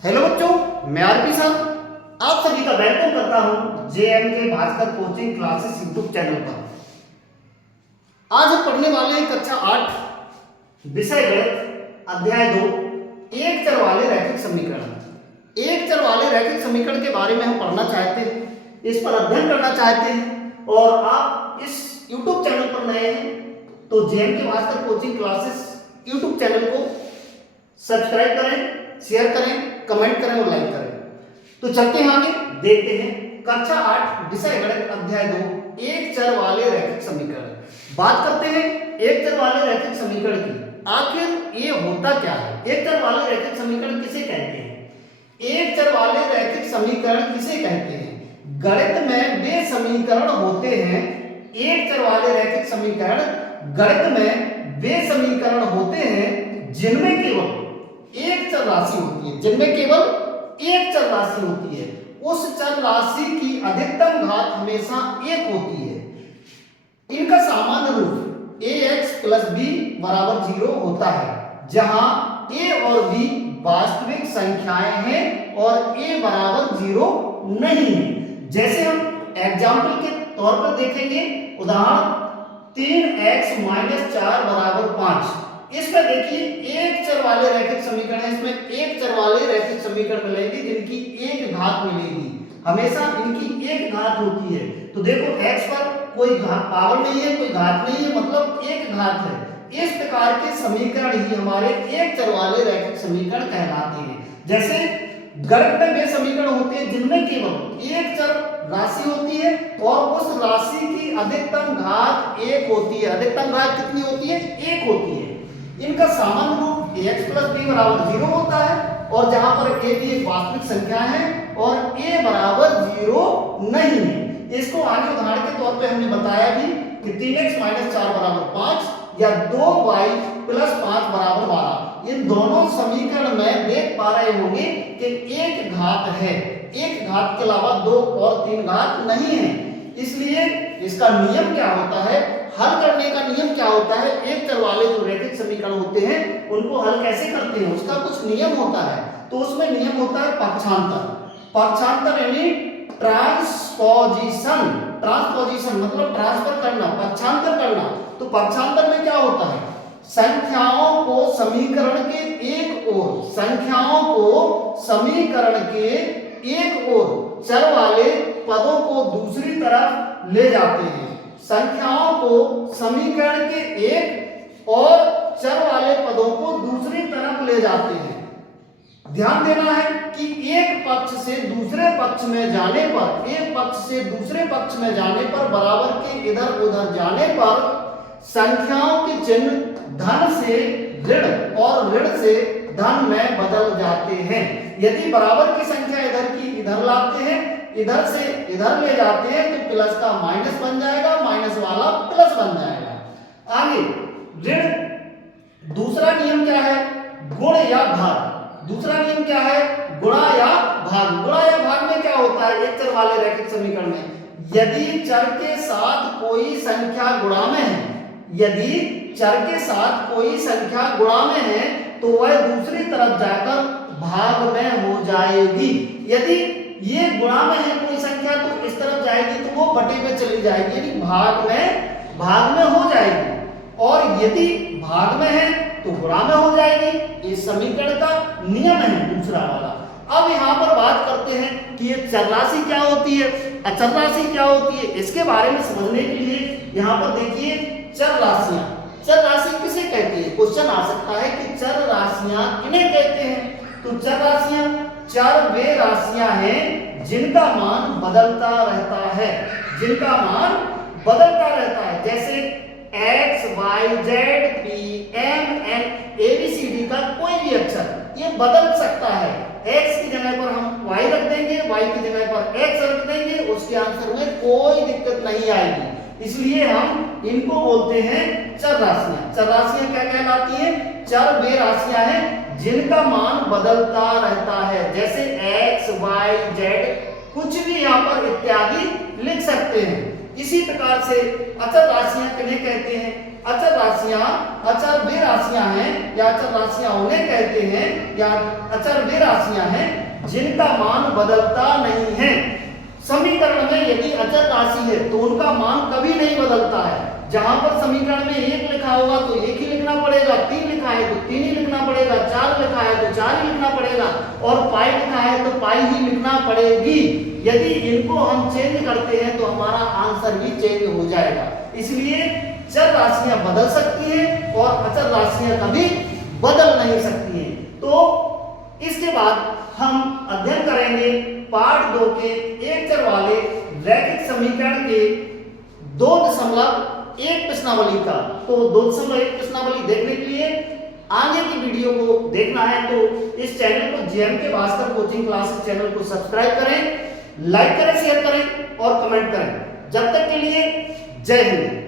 Hello बच्चों, मैं RP sir आप सभी का वेलकम करता हूं जेएमके Bhaskar coaching classes YouTube channel पर। आज हम पढ़ने वाले हैं कक्षा 8 विषय गणित अध्याय 2 एक चर वाले रैखिक समीकरण। एक चर वाले रैखिक समीकरण के बारे में हम पढ़ना चाहते हैं, इस पर अध्ययन करना चाहते हैं और आप इस यूट्यूब चैनल पर नए हैं तो जेएमके Bhaskar coaching classes YouTube channel को सब्सक्राइब करें, शेयर करें, कमेंट करें और लाइक करें। तो चलते हैं आगे, देखते हैं कक्षा 8 विषय गणित अध्याय 2 एक चर वाले रैखिक समीकरण। बात करते हैं एक चर वाले रैखिक समीकरण की। आखिर ये होता क्या है? एक चर वाले रैखिक समीकरण किसे कहते हैं? एक चर वाले रैखिक समीकरण किसे कहते हैं? गणित में वे समीकरण होते हैं, एक चर वाले रैखिक समीकरण गणित में वे समीकरण होते हैं जिनमें केवल एक चर राशि होती है, जिनमें केवल एक चर राशि होती है। उस चर राशि की अधिकतम घात हमेशा एक होती है। इनका सामान्य रूप ax + b = 0 होता है, जहां a और b वास्तविक संख्याएं हैं और a = 0 नहीं है। जैसे हम एग्जाम्पल के तौर पर देखेंगे, उदाहरण 3x - 4 = 5। इसमें देखिए एक चर वाले रैखिक समीकरण है, इसमें एक चर वाले रैखिक समीकरण मिलेंगे जिनकी एक घात मिलेगी, हमेशा इनकी एक घात होती है। तो देखो x पर कोई घात पावर नहीं है, कोई घात नहीं है, मतलब एक घात है। इस प्रकार के समीकरण ही हमारे एक चर वाले रैखिक समीकरण कहलाते हैं। जैसे गणित में वे समीकरण होते हैं जिनमें केवल एक चर राशि होती है और उस राशि की अधिकतम घात एक होती है। अधिकतम घात कितनी होती है? एक होती है। इनका सामान्य रूप ax + b = 0 होता है और जहां पर a भी एक वास्तविक संख्या है और a = 0 नहीं है। इसको आगे उदाहरण के तौर पे हमने बताया भी कि 3x - 4 = 5 या 2y + 5 = 12। इन दोनों समीकरण में देख पा रहे होंगे कि एक घात है, एक घात के अलावा 2 और 3 घात नहीं है। इसलिए इसका नियम क्या होता है, हल करने का नियम क्या होता है? एक चर वाले जो रैखिक समीकरण होते हैं उनको हल कैसे करते हैं, उसका कुछ नियम होता है। तो उसमें नियम होता है पक्षांतर। पक्षांतर यानी ट्रांसपोजिशन। ट्रांसपोजिशन मतलब ट्रांसफर करना, पक्षांतर करना। तो पक्षांतर में क्या होता है? संख्याओं को समीकरण के एक ओर, संख्याओं को समीकरण के एक ओर चर वाले पदों को दूसरी तरफ ले जाते हैं। संख्याओं को समीकरण के एक और चर वाले पदों को दूसरी तरफ ले जाते हैं। ध्यान देना है कि एक पक्ष से दूसरे पक्ष में जाने पर, एक पक्ष से दूसरे पक्ष में जाने पर, बराबर के इधर उधर जाने पर संख्याओं के चिन्ह धन से ऋण और ऋण से धन में बदल जाते हैं। यदि बराबर की संख्या इधर की इधर लाते हैं, इधर से इधर ले जाते हैं तो प्लस का माइनस बन जाएगा, माइनस वाला प्लस बन जाएगा। आगे ऋण, दूसरा नियम क्या है? गुण या भाग। दूसरा नियम क्या है? गुणा या भाग। गुणा या भाग में क्या होता है एक चर वाले रैखिक समीकरण में? यदि चर के साथ कोई संख्या गुणा में है, यदि चर के साथ कोई संख्या गुणा में है तो वह दूसरी तरफ जाकर भाग में हो जाएगी। यदि ये गुणा में है कोई संख्या तो इस तरफ जाएगी तो वो बटे में चली जाएगी, यानी भाग में हो जाएगी। और यदि भाग में है तो गुणा में हो जाएगी। इस समीकरण का नियम है दूसरा वाला। अब यहाँ पर बात करते हैं कि ये चर राशि क्या होती है, अचर राशि क्या होती है। इसके बारे में समझने के लिए यहाँ पर देखिए चर राशियां। चर राशि किसे कहते हैं? क्वेश्चन आ सकता है कि चर राशियां किन्हें कहते हैं? तो चर राशियां, चर वे राशियां हैं जिनका मान बदलता रहता है, जिनका मान बदलता रहता है। जैसे x, y, z, p, m, n, abcd का कोई भी अक्षर ये बदल सकता है। x की जगह पर हम y रख देंगे, y की जगह पर x रख देंगे, उसके आंसर में कोई दिक्कत नहीं आएगी। इसलिए हम इनको बोलते हैं चर राशियां। चर राशियां क्या कहलाती हैं? चर वे राशियां हैं जिनका मान बदलता रहता है। जैसे x, y, z, कुछ भी यहाँ पर इत्यादि लिख सकते हैं। इसी प्रकार से अचर राशियां किन्हें कहते हैं? अचर राशियां अचर वे राशियां हैं या अचर राशियां उन्हें कहते हैं या अचर वे राशियां हैं जिनका मान बदलता नहीं है। समीकरण में यदि अचर राशि है तो उनका मान कभी नहीं बदलता है। जहां पर समीकरण में 1 लिखा होगा तो 1 ही लिखना पड़ेगा, 3 लिखा है तो 3 ही लिखना पड़ेगा, 4 लिखा है तो 4 ही लिखना पड़ेगा और पाई लिखा है तो पाई ही लिखना पड़ेगी। यदि इनको हम चेंज करते हैं तो हमारा आंसर भी चेंज हो जाएगा। इसलिए चर राशियां बदल सकती हैं और अचर राशियां कभी बदल नहीं सकती हैं। तो इसके बाद हम अध्ययन करेंगे पार्ट 2 के एक चर वाले रैखिक समीकरण के 2.1 प्रश्नावली का। तो 2.1 प्रश्नावली देखने के लिए आगे की वीडियो को देखना है तो इस चैनल को जेएमके भास्कर कोचिंग क्लासेस चैनल को सब्सक्राइब करें, लाइक करें, शेयर करें और कमेंट करें। जब तक के लिए जय हिंद।